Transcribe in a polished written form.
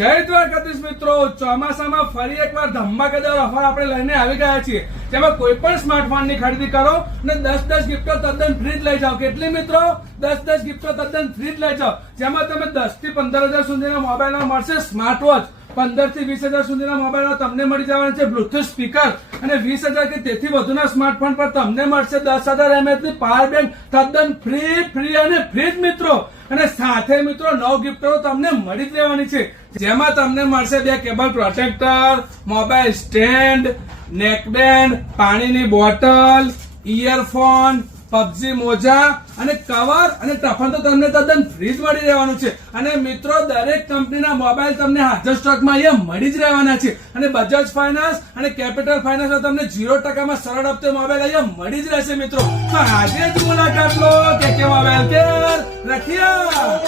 જય દ્વારકાધીશ મિત્રો, ચોમાસામાં ફરી એકવાર ધમાકેદાર ઓફર આપણે લઈને આવી ગયા છીએ, જેમાં કોઈ પણ સ્માર્ટફોન ની ખરીદી કરો અને 10 ગિફ્ટો તદ્દન ફ્રી જ લઈ જાઓ. કેટલી મિત્રો? 10 ગિફ્ટો તદ્દન ફ્રી જ લઈ જાઓ, જેમાં તમે 10 થી 15,000 સુધીના મોબાઈલ મળશે સ્માર્ટ વોચ, 15 થી 20,000 સુધીના મોબાઈલ તમને મળી જવાના છે બ્લુટૂથ સ્પીકર, અને 20,000 કે તેથી વધુના સ્માર્ટફોન પર તમને મળશે 10,000 mAh ની પાવર બેંક તદ્દન ફ્રી અને ફ્રી જ મિત્રો. અને સાથે મિત્રો 9 ગિફ્ટો તમને મળી જ રહેવાની છે, જેમાં તમને મળશે 2 cable protractor, mobile stand, neckband, પાણીની બોટલ, ઇયરફોન, પબજી મોજા અને કવર અને ટફન તો તમને તદ્દન ફ્રી જ મળી રહેવાનું છે. અને મિત્રો દરેક કંપનીના મોબાઈલ તમને હાજર સ્ટોકમાં અહીંયા મળી જ રહેવાના છે, અને બજાજ ફાઇનાન્સ અને કેપિટલ ફાઇનાન્સ તમને 0% માં સરળ હપ્તે મોબાઈલ અહીંયા મળી જ રહેશે મિત્રો. તો આજે જ મુલાકાત લો કે મોબાઈલ કેર રખિયા.